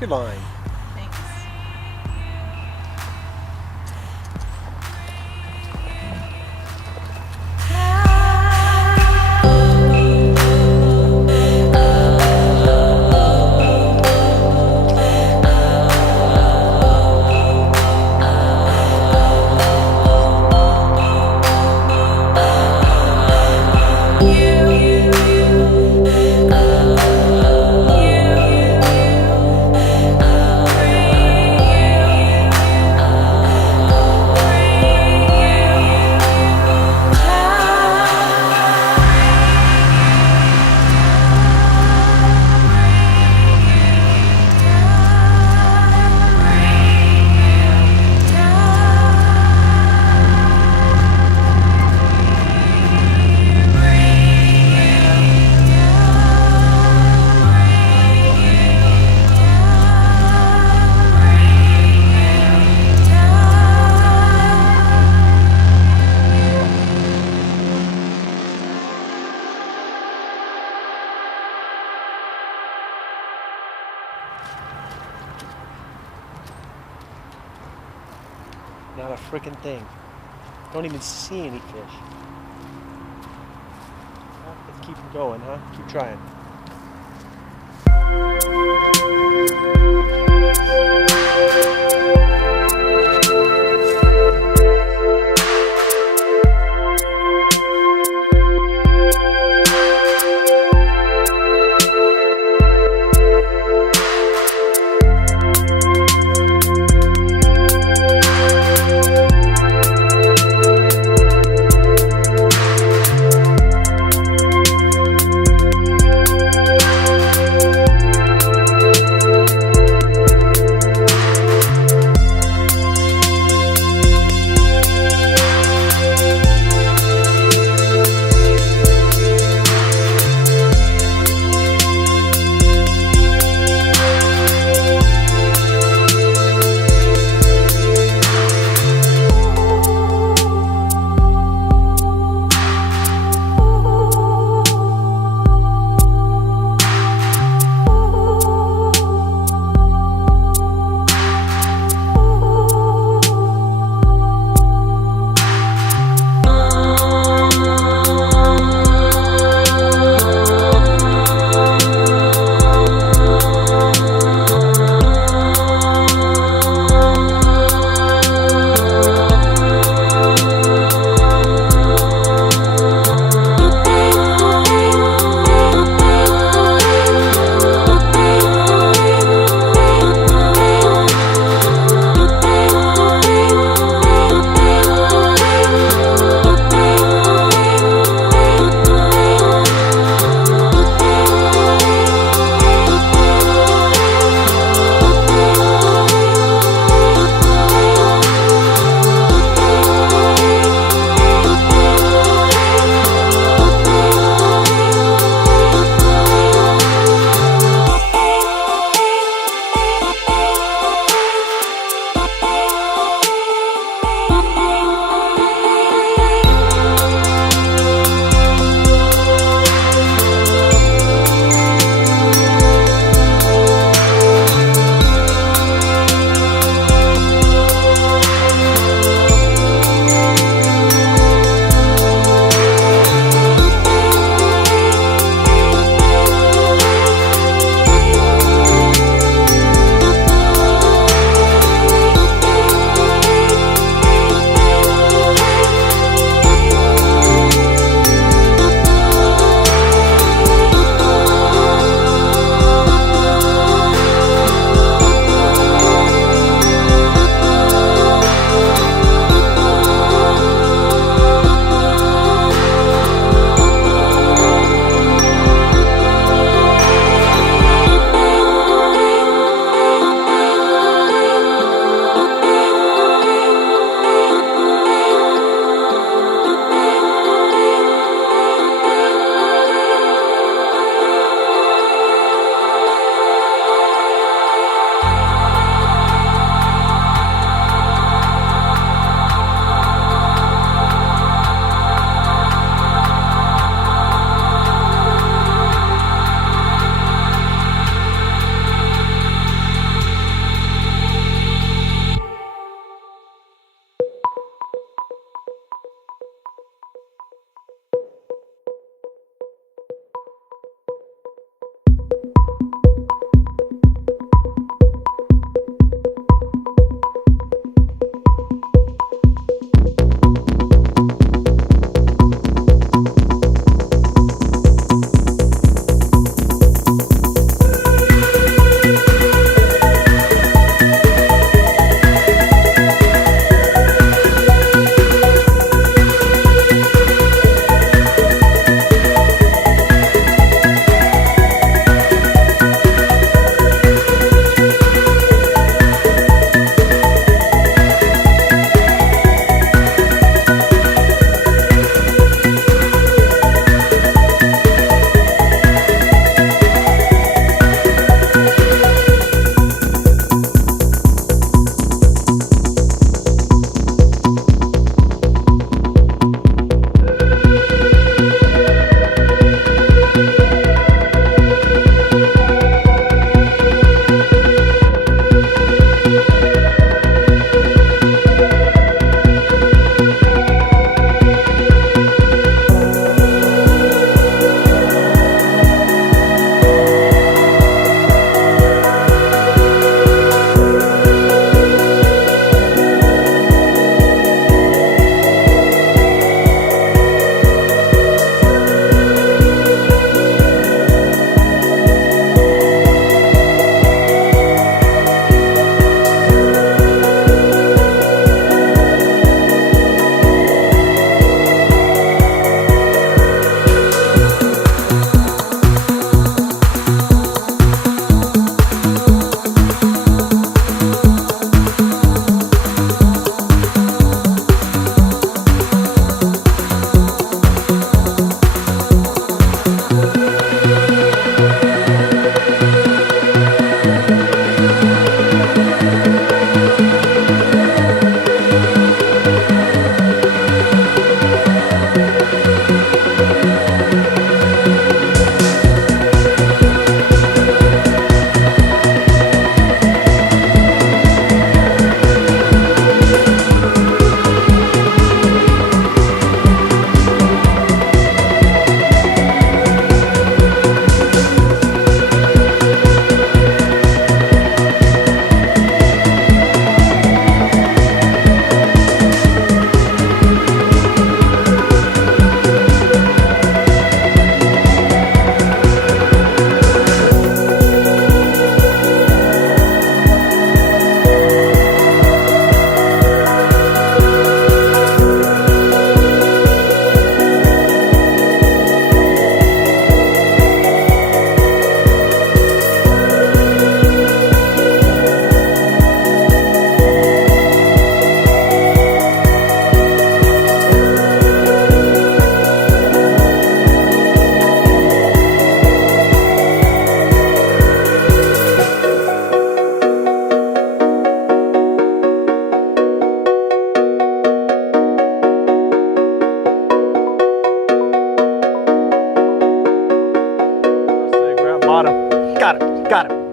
work your line. Thanks. Not a freaking thing. Don't even see any fish. Well, let's keep going, huh? Keep trying.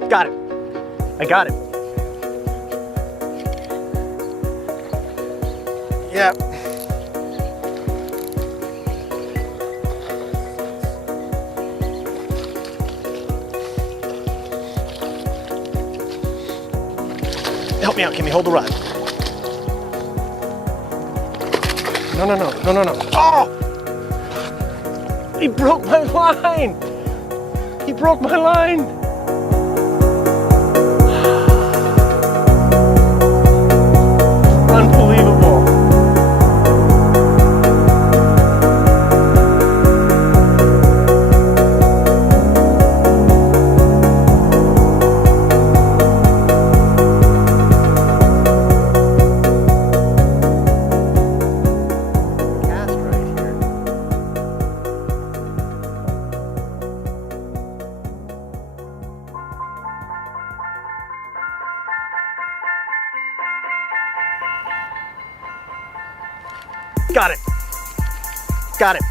Got it. I got it. Yeah. Help me out, Kimmy. Hold the rod. No, no, no, no, no, no. Oh! He broke my line. He broke my line. Unbelievable. Cast right here. Got it. Got it.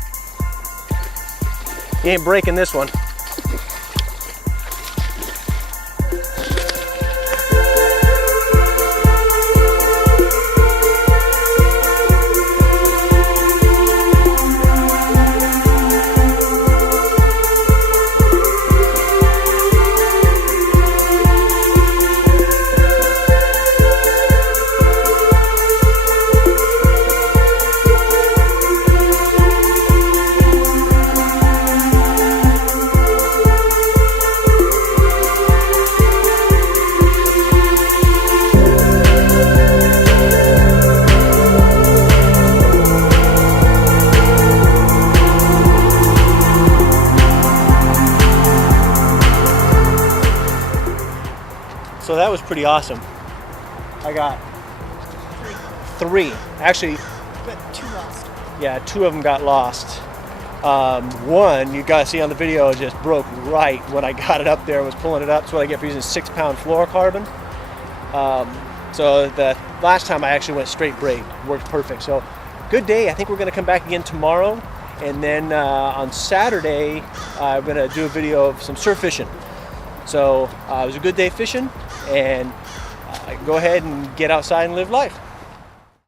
You ain't breaking this one. So that was pretty awesome. I got three. Actually, But 2 lost. yeah, 2 of them got lost. One, you guys see on the video, just broke right when I got it up there and was pulling it up. That's what I get for using 6-pound fluorocarbon. So the last time I actually went straight braid, worked perfect. So good day. I think we're gonna come back again tomorrow. And then on Saturday, I'm gonna do a video of some surf fishing. So it was a good day fishing, and go ahead and get outside and live life.